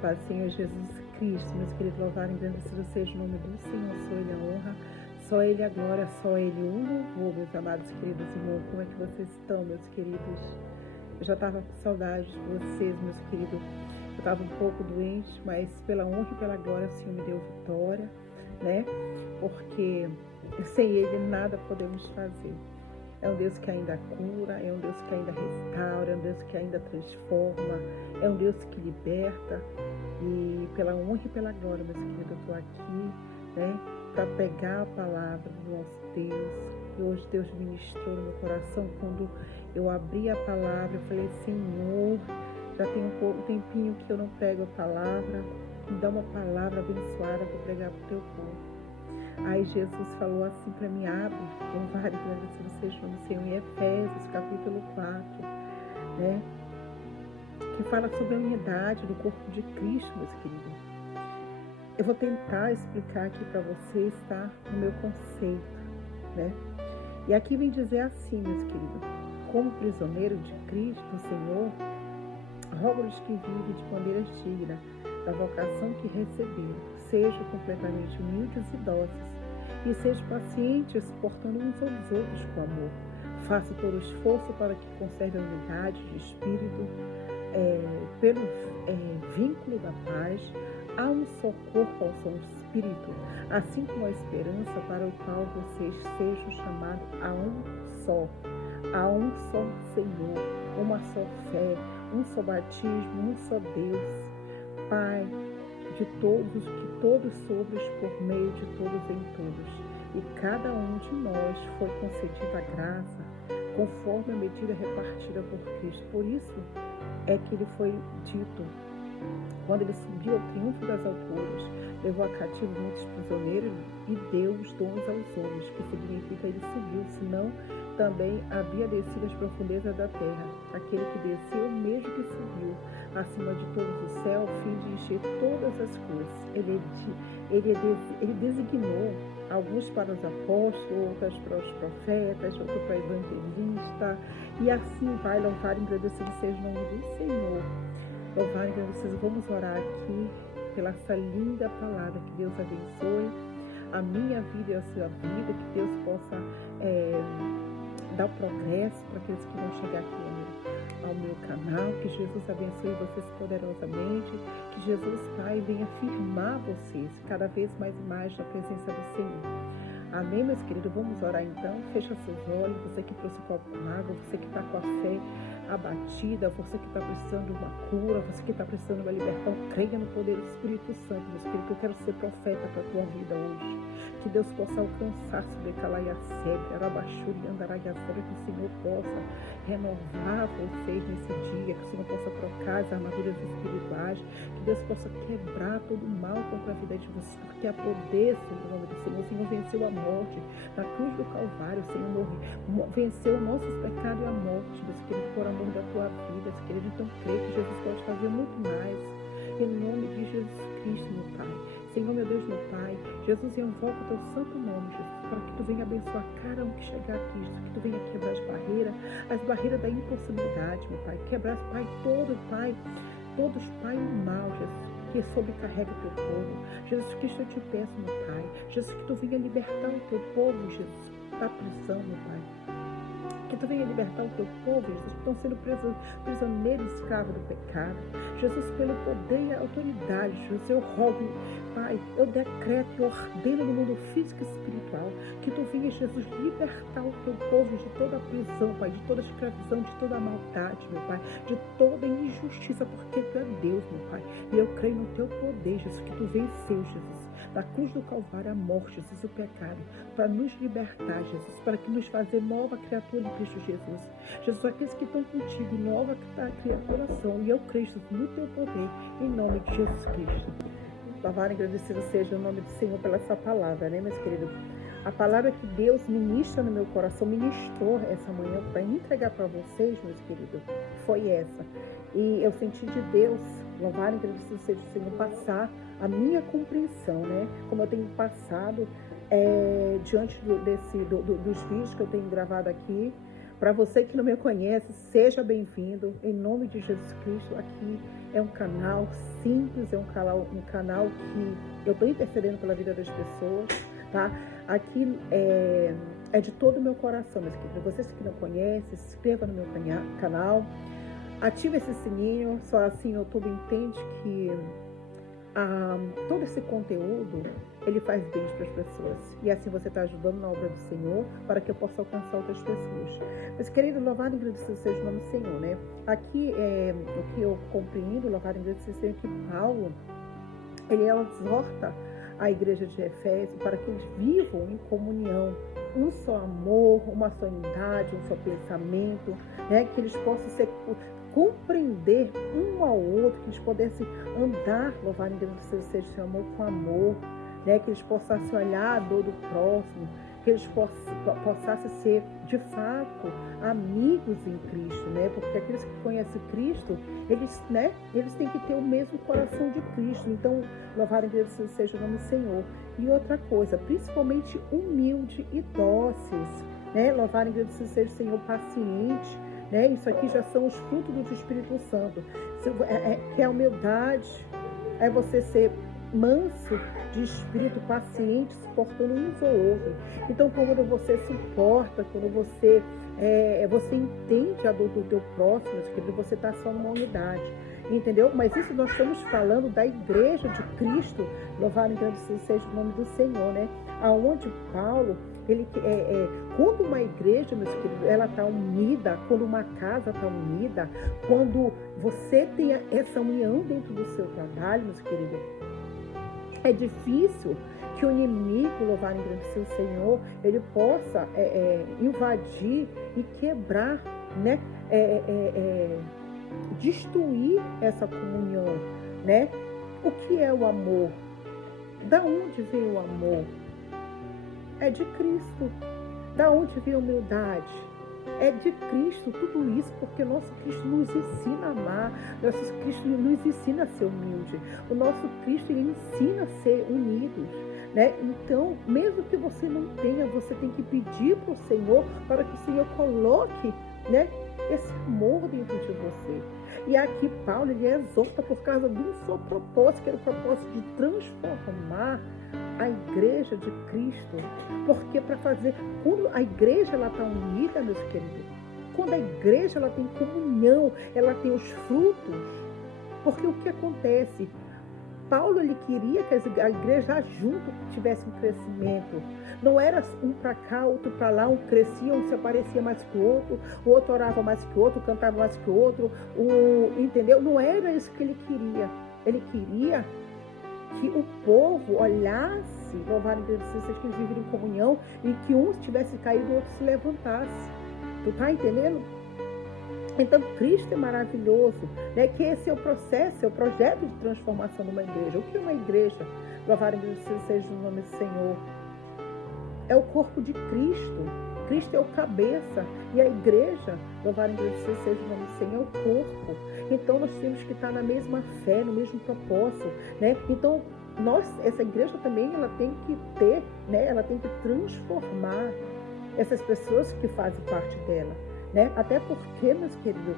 paz do Senhor Jesus Cristo, meus queridos, louvado e engrandecido seja o nome do Senhor, só Ele a honra, só Ele a glória, só Ele o louvor, meus amados queridos irmãos. Como é que vocês estão, meus queridos? Eu já estava com saudade de vocês, meus queridos. Eu estava um pouco doente, mas pela honra e pela glória o Senhor me deu vitória, né? Porque sem Ele nada podemos fazer. É um Deus que ainda cura, é um Deus que ainda restaura, é um Deus que ainda transforma, é um Deus que liberta. E pela honra e pela glória, meus queridos, eu estou aqui, né, para pegar a palavra do nosso Deus. E hoje Deus ministrou no meu coração quando eu abri a palavra. Eu falei: Senhor, já tem um tempinho que eu não pego a palavra, me dá uma palavra abençoada para pregar para o teu povo. Aí Jesus falou assim para mim: abre, louvado e agradecido seja o nome do Senhor, em Efésios capítulo 4, né? Que fala sobre a unidade do corpo de Cristo, meus queridos. Eu vou tentar explicar aqui para vocês, tá? No meu conceito, né? E aqui vem dizer assim, meus queridos: como prisioneiro de Cristo, o Senhor, rogo-lhes que vivem de maneira digna da vocação que receberam, sejam completamente humildes e dóceis, e sejam pacientes, suportando uns aos outros com amor. Faça todo o esforço para que conserve a unidade de espírito, pelo vínculo da paz. Há um só corpo, ao só espírito, assim como a esperança para o qual vocês sejam chamados a um só Senhor, uma só fé, um só batismo, um só Deus, Pai de todos, que todos sobres, por meio de todos em todos. E cada um de nós foi concedida a graça, conforme a medida repartida por Cristo. Por isso é que ele foi dito, quando ele subiu ao triunfo das alturas, levou a cativo muitos prisioneiros e deu os dons aos homens, que significa ele subiu, senão também havia descido às profundezas da terra. Aquele que desceu, mesmo que subiu acima de todos os céus, a fim de encher todas as coisas. Ele designou alguns para os apóstolos, outros para os profetas, outros para evangelistas, e assim vai. Louvado e agradecido seja o nome do Senhor. Louvado e agradecido. Vamos orar aqui pela essa linda palavra. Que Deus abençoe a minha vida e a sua vida, que Deus possa dar progresso para aqueles que vão chegar aqui ao meu canal. Que Jesus abençoe vocês poderosamente, que Jesus, Pai, venha firmar vocês cada vez mais e mais na presença do Senhor. Amém, meus queridos? Vamos orar então. Fecha seus olhos, você que trouxe copo com água, você que está com a fé abatida, você que está precisando de uma cura, você que está precisando de uma libertação, creia no poder do Espírito Santo, meu Espírito. Eu quero ser profeta para a tua vida hoje. Que Deus possa alcançar-se de Calaiacebre, Arabachuri, Andaraiacebre, que o Senhor possa renovar vocês nesse dia, que o Senhor possa trocar as armaduras espirituais, que Deus possa quebrar todo o mal contra a vida de vocês, porque há poder sobre o nome do Senhor. O Senhor venceu a morte na cruz do Calvário, o Senhor venceu os nossos pecados e a morte, meus queridos, por amor da tua vida, meus queridos. Então creio que Jesus pode fazer muito mais, em nome de Jesus Cristo, meu Pai. Senhor, meu Deus, meu Pai, Jesus, eu invoco o teu santo nome, Jesus, para que tu venha abençoar cada um que chegar aqui, Jesus, que tu venha quebrar as barreiras da impossibilidade, meu Pai, quebrar, Pai, todos, Pai, o mal, Jesus, que sobrecarrega o teu povo. Jesus Cristo, eu te peço, meu Pai, Jesus, que tu venha libertar o teu povo, Jesus, da prisão, meu Pai. Que tu venha libertar o teu povo, Jesus, que estão sendo prisioneiros e escravos do pecado. Jesus, pelo poder e a autoridade, Jesus, eu rogo, Pai, eu decreto e ordeno no mundo físico e espiritual, que tu venha, Jesus, libertar o teu povo de toda a prisão, Pai, de toda a escravidão, de toda a maldade, meu Pai, de toda a injustiça, porque tu é Deus, meu Pai. E eu creio no teu poder, Jesus, que tu venceu, Jesus, da cruz do Calvário, a morte, Jesus, o pecado, para nos libertar, Jesus, para que nos fazer nova criatura em Cristo Jesus. Jesus, aqueles que estão contigo, nova criatura são, e eu creio, Jesus, no teu poder, em nome de Jesus Cristo. Louvado e agradecido seja o nome do Senhor pela essa palavra, né, meus queridos? A palavra que Deus ministra no meu coração, ministrou essa manhã para entregar para vocês, meus queridos, foi essa. E eu senti de Deus, louvado e agradecido seja o Senhor, passar a minha compreensão, né? Como eu tenho passado diante dos vídeos que eu tenho gravado aqui, Para você que não me conhece, seja bem-vindo. Em nome de Jesus Cristo, aqui é um canal simples, é um canal que eu estou intercedendo pela vida das pessoas, tá? Aqui é de todo o meu coração, meus queridos. Vocês que não conhecem, se inscreva no meu canal, ative esse sininho, só assim o YouTube entende que todo esse conteúdo, ele faz bem para as pessoas. E assim você está ajudando na obra do Senhor, para que eu possa alcançar outras pessoas. Mas, querido, louvado e agradecido seja o nome do Senhor, né? Aqui, o que eu compreendo, louvado e agradecido seja que Paulo, ele exorta a igreja de Efésio para que eles vivam em comunhão, um só amor, uma só unidade, um só pensamento, né? Que eles possam compreender um ao outro, que eles pudessem andar, louvar em Deus, seja esse amor com amor, né? Que eles possam se olhar a dor do próximo, que eles possam ser, de fato, amigos em Cristo, né? Porque aqueles que conhecem Cristo, eles têm que ter o mesmo coração de Cristo. Então, louvar em Deus seja o nome do Senhor. E outra coisa, principalmente humilde e dóceis, né? Louvar em Deus seja o Senhor paciente, né? Isso aqui já são os frutos do Espírito Santo, que é a humildade, é você ser manso de espírito, paciente, suportando uns ao outro. Então, quando você suporta, quando você entende a dor do teu próximo, você está só numa unidade, entendeu? Mas isso nós estamos falando da igreja de Cristo, louvado e agradecido seja o nome do Senhor, né? Aonde Paulo, quando uma igreja, meus queridos, ela está unida, quando uma casa está unida, quando você tem essa união dentro do seu trabalho, meus queridos, é difícil que o inimigo, louvado e agradecido o Senhor, ele possa invadir e quebrar, né? Destruir essa comunhão, né? O que é o amor? Da onde vem o amor? É de Cristo. Da onde vem a humildade? É de Cristo, tudo isso, porque o nosso Cristo nos ensina a amar, o nosso Cristo nos ensina a ser humilde, o nosso Cristo ele ensina a ser unidos, né? Então, mesmo que você não tenha, você tem que pedir para o Senhor, para que o Senhor coloque, né, esse amor dentro de você. E aqui Paulo, ele exorta por causa de um só propósito, que era o propósito de transformar a igreja de Cristo. Porque quando a igreja está unida, meus queridos, quando a igreja ela tem comunhão, ela tem os frutos, porque o que acontece? Paulo ele queria que a igreja junto tivesse um crescimento. Não era um para cá, outro para lá, um crescia, um se aparecia mais que o outro orava mais que o outro, cantava mais que o outro, entendeu? Não era isso que ele queria. Ele queria que o povo olhasse, louvar e agradecer, que eles vivem em comunhão, e que um tivesse caído e o outro se levantasse. Tu tá entendendo? Então, Cristo é maravilhoso, né? Que esse é o processo, é o projeto de transformação de uma igreja. O que é uma igreja? Louvar e agradecer seja o nome do Senhor. É o corpo de Cristo. Cristo é o cabeça. E a igreja, louvar e agradecer seja o nome do Senhor, é o corpo. Então, nós temos que estar na mesma fé, no mesmo propósito, né? Então, essa igreja também, ela tem que ter, né? Ela tem que transformar essas pessoas que fazem parte dela, né? Até porque, meus queridos,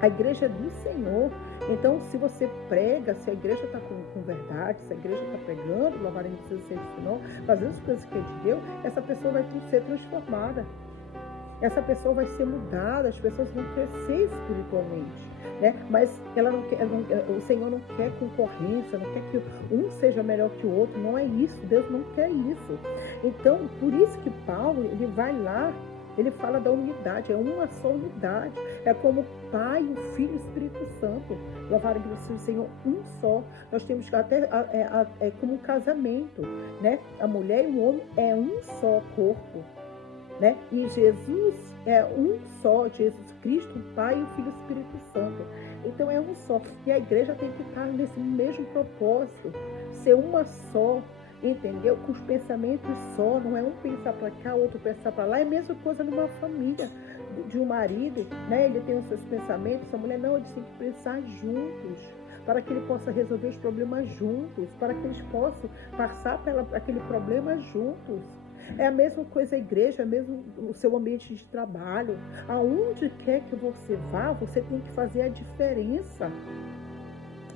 a igreja é do Senhor. Então, se você prega, se a igreja está com verdade, se a igreja está pregando, louvado seja o Senhor, fazendo as coisas que é de Deus, essa pessoa vai ser transformada. Essa pessoa vai ser mudada, as pessoas vão crescer espiritualmente, né? Mas o Senhor não quer concorrência, não quer que um seja melhor que o outro, não é isso, Deus não quer isso. Então, por isso que Paulo, ele vai lá, ele fala da unidade, é uma só unidade, é como o Pai, o Filho e o Espírito Santo, louvar o Senhor, um só. Nós temos que até, como um casamento, né? A mulher e o homem é um só corpo, né? E Jesus é um só, Jesus Cristo, o Pai, o Filho e o Espírito Santo. Então é um só. E a igreja tem que estar nesse mesmo propósito, ser uma só, entendeu? Com os pensamentos só, não é um pensar para cá, outro pensar para lá. É a mesma coisa numa família, de um marido, né? Ele tem os seus pensamentos, a mulher não, eles têm que pensar juntos, para que ele possa resolver os problemas juntos, para que eles possam passar por aquele problema juntos. É a mesma coisa a igreja, é mesmo o seu ambiente de trabalho. Aonde quer que você vá, você tem que fazer a diferença,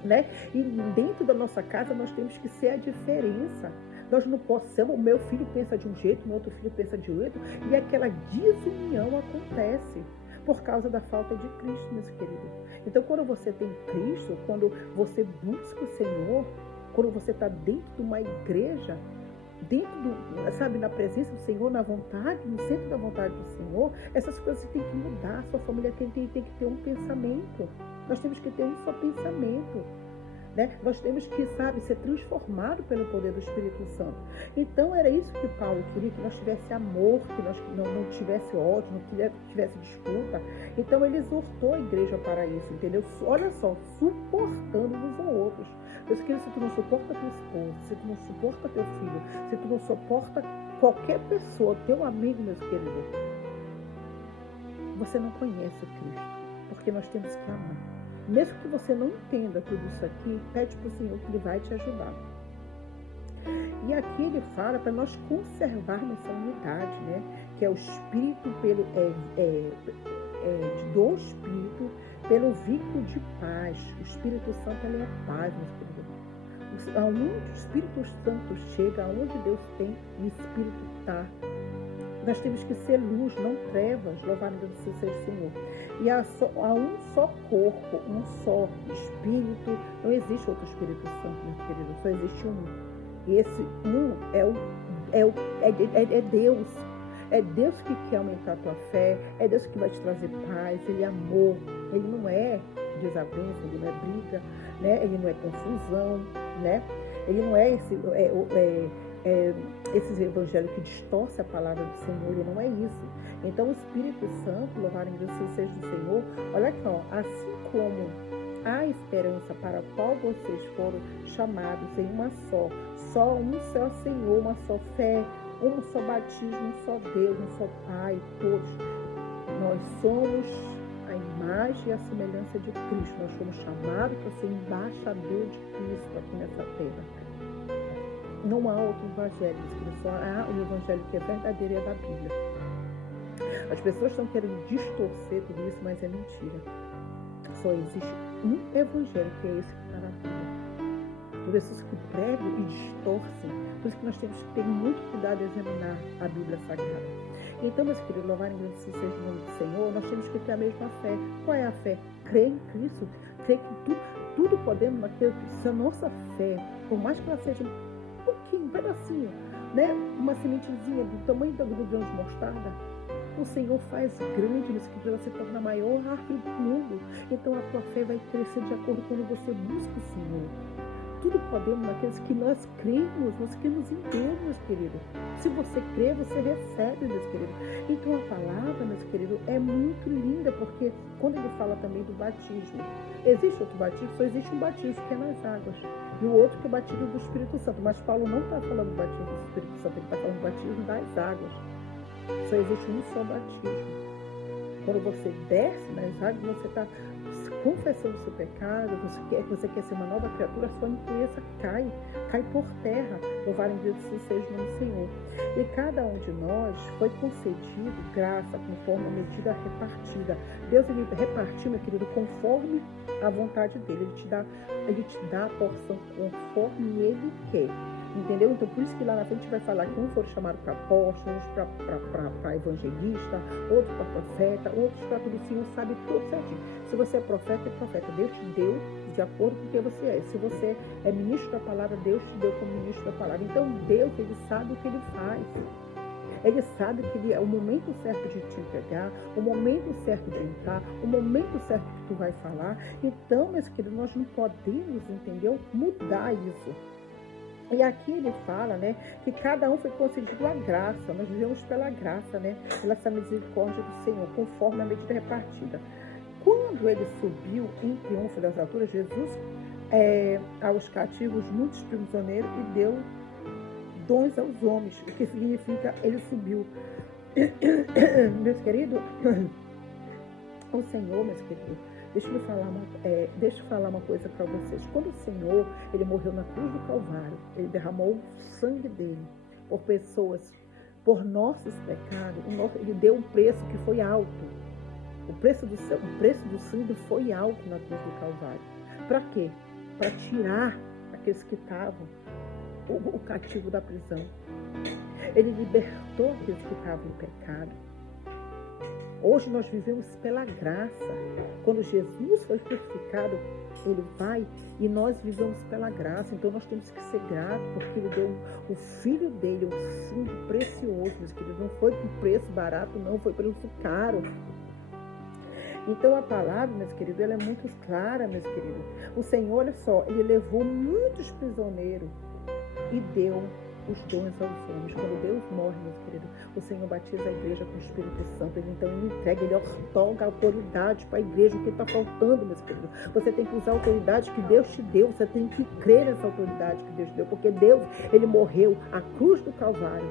né? E dentro da nossa casa nós temos que ser a diferença. Nós não possamos, o meu filho pensa de um jeito, o meu outro filho pensa de outro, e aquela desunião acontece por causa da falta de Cristo, meus queridos. Então, quando você tem Cristo, quando você busca o Senhor, quando você está dentro de uma igreja, dentro do, sabe, na presença do Senhor, na vontade, no centro da vontade do Senhor, essas coisas têm que mudar. Sua família tem que ter um pensamento. Nós temos que ter um só pensamento. Né? Nós temos que, sabe, ser transformado pelo poder do Espírito Santo. Então era isso que Paulo queria, que nós tivesse amor, que nós não tivesse ódio, não tivesse disputa. Então ele exortou a igreja para isso, entendeu? Olha só, suportando uns aos outros. Deus querido, se tu não suporta teu esposo, se tu não suporta teu filho, se tu não suporta qualquer pessoa, teu amigo, meus queridos, você não conhece o Cristo, porque nós temos que amar. Mesmo que você não entenda tudo isso aqui, pede para o Senhor que Ele vai te ajudar. E aqui ele fala para nós conservarmos essa unidade, né? Que é o Espírito do Espírito pelo vínculo de paz. O Espírito Santo, ele é paz, meus queridos. Aonde o Espírito Santo chega, aonde Deus tem, o Espírito está. Nós temos que ser luz, não trevas, louvado seja o Senhor. E há um só corpo, um só Espírito, não existe outro Espírito Santo, meu querido, só existe um. E esse um é Deus. É Deus que quer aumentar a tua fé, é Deus que vai te trazer paz, Ele é amor, Ele não é desavença, Ele não é briga, né? Ele não é confusão, né? Ele não é esses evangelhos que distorcem a palavra do Senhor, Ele não é isso. Então o Espírito Santo, louvado seja o Senhor, olha aqui, ó, assim como a esperança para a qual vocês foram chamados em uma só um só Senhor, uma só fé, um só batismo, um só Deus, um só Pai, todos. Nós somos a imagem e a semelhança de Cristo. Nós fomos chamados para ser embaixador de Cristo aqui nessa terra. Não há outro evangelho, só há o evangelho que é verdadeiro e é da Bíblia. As pessoas estão querendo distorcer tudo isso, mas é mentira. Só existe um evangelho, que é esse que está na Bíblia. Por pessoas que pregam e distorcem. Por isso que nós temos que ter muito cuidado de examinar a Bíblia Sagrada. Então, meus queridos, louvar e agradecer seja o nome do Senhor, nós temos que ter a mesma fé. Qual é a fé? Crer em Cristo, crer que tudo podemos naquele que se a nossa fé, por mais que ela seja um pouquinho, um pedacinho, né? Uma sementezinha do tamanho do grão de mostarda, o Senhor faz grande nisso, que ela se torna a maior árvore do mundo. Então a tua fé vai crescer de acordo com quando você busca o Senhor. Tudo podemos naqueles que nós cremos em Deus, meus queridos. Se você crê, você recebe, meus queridos. Então a palavra, meus queridos, é muito linda, porque quando ele fala também do batismo, existe outro batismo, só existe um batismo que é nas águas. E o outro que é o batismo do Espírito Santo. Mas Paulo não está falando do batismo do Espírito Santo, ele está falando do batismo das águas. Só existe um só batismo. Quando você desce nas águas, você está confessando o seu pecado, você quer ser uma nova criatura, a sua impureza cai por terra. Louvado seja o nome do Senhor. E cada um de nós foi concedido graça conforme a medida repartida. Deus, ele repartiu, meu querido, conforme a vontade dele. Ele te dá a porção conforme ele quer. Entendeu? Então, por isso que lá na frente vai falar que uns foram chamados para apóstolos, para evangelista, outros para profeta, outros para tudo. O Senhor sabe tudo certinho. Se você é profeta, é profeta. Deus te deu de acordo com o que você é. Se você é ministro da palavra, Deus te deu como ministro da palavra. Então, Deus, ele sabe o que ele faz. Ele sabe que é o momento certo de te entregar, o momento certo de entrar, o momento certo que tu vai falar. Então, meus queridos, nós não podemos, entendeu? Mudar isso. E aqui ele fala, né, que cada um foi concedido a graça. Nós vivemos pela graça, né, pela essa misericórdia do Senhor, conforme a medida repartida. Quando ele subiu em triunfo das alturas, Jesus aos cativos muitos prisioneiros e deu dons aos homens, o que significa ele subiu. Meus queridos, o Senhor, meus queridos, deixa eu falar uma coisa para vocês. Quando o Senhor, ele morreu na cruz do Calvário, ele derramou o sangue dele por pessoas, por nossos pecados, ele deu um preço que foi alto. O preço do sangue foi alto na cruz do Calvário. Para quê? Para tirar aqueles que estavam o cativo da prisão. Ele libertou aqueles que estavam em pecado. Hoje nós vivemos pela graça. Quando Jesus foi crucificado, ele vai e nós vivemos pela graça. Então nós temos que ser gratos, porque ele deu o filho dele, um sangue precioso, meus queridos. Não foi por preço barato, não, foi preço caro. Então a palavra, meus queridos, ela é muito clara, meus queridos. O Senhor, olha só, ele levou muitos prisioneiros e deu os dons aos homens. Quando Deus morre, meus queridos, o Senhor batiza a igreja com o Espírito Santo. Ele entrega, ele outorga autoridade para a igreja. O que está faltando, meus queridos? Você tem que usar a autoridade que Deus te deu. Você tem que crer nessa autoridade que Deus te deu. Porque Deus, ele morreu à cruz do Calvário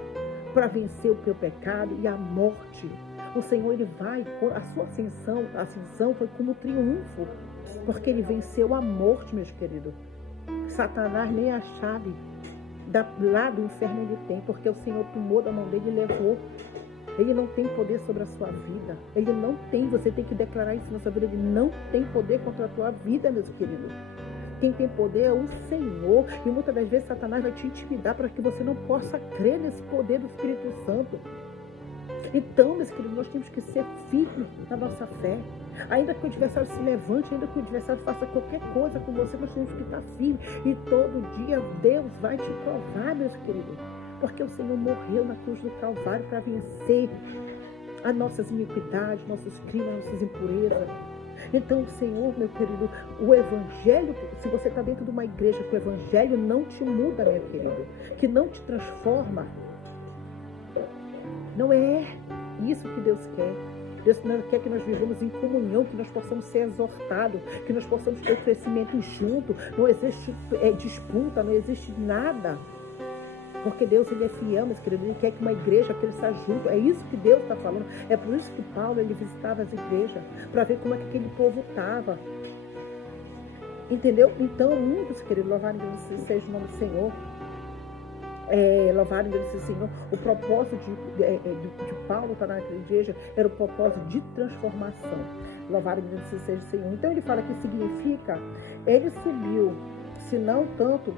para vencer o teu pecado e a morte. O Senhor, ele vai, a sua ascensão foi como triunfo, porque ele venceu a morte, meus queridos. Satanás nem a chave lá do inferno ele tem, porque o Senhor tomou da mão dele e levou. Ele não tem poder sobre a sua vida. Ele não tem, você tem que declarar isso na sua vida. Ele não tem poder contra a tua vida, meus queridos. Quem tem poder é o Senhor. E muitas das vezes Satanás vai te intimidar para que você não possa crer nesse poder do Espírito Santo. Então, meus queridos, nós temos que ser firmes na nossa fé. Ainda que o adversário se levante, ainda que o adversário faça qualquer coisa com você, nós temos que estar firmes. E todo dia Deus vai te provar, meus queridos. Porque o Senhor morreu na cruz do Calvário para vencer as nossas iniquidades, nossos crimes, nossas impurezas. Então, o Senhor, meu querido, o Evangelho, se você está dentro de uma igreja que o Evangelho não te muda, meu querido, que não te transforma, não é isso que Deus quer. Deus quer que nós vivamos em comunhão, que nós possamos ser exortados, que nós possamos ter o crescimento junto. Não existe disputa, não existe nada. Porque Deus, ele é fiel, meus queridos. Ele quer que uma igreja cresça junto. É isso que Deus está falando. É por isso que Paulo, ele visitava as igrejas, para ver como é que aquele povo estava. Entendeu? Então, muitos, queridos, louvarem Deus, seja o nome do Senhor. Louvarem Deus, Senhor. O propósito de Paulo estar naquela igreja era o propósito de transformação. Louvarem Deus, seja o Senhor. Então ele fala que significa, ele subiu, se não tanto,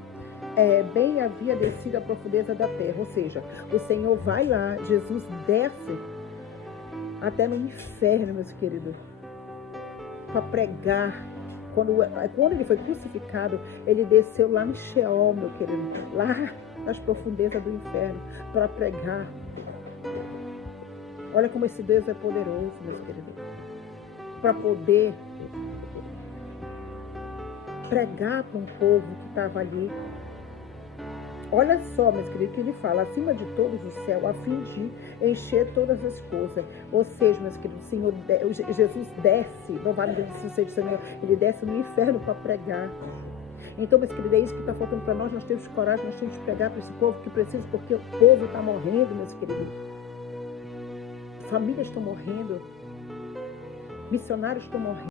bem havia descido a profundeza da terra. Ou seja, o Senhor vai lá, Jesus desce até no inferno, meus queridos, para pregar. Quando ele foi crucificado, ele desceu lá no Sheol, meu querido, lá nas profundezas do inferno, para pregar. Olha como esse Deus é poderoso, meus queridos, para poder pregar para um povo que estava ali. Olha só, meus queridos, que ele fala, acima de todos o céu, a fim de encher todas as coisas. Ou seja, meus queridos, o Senhor, Jesus desce, louvado seja o Senhor, ele desce no inferno para pregar. Então, meus queridos, é isso que está faltando para nós. Nós temos coragem, nós temos que pregar para esse povo que precisa, porque o povo está morrendo, meus queridos. Famílias estão morrendo, missionários estão morrendo.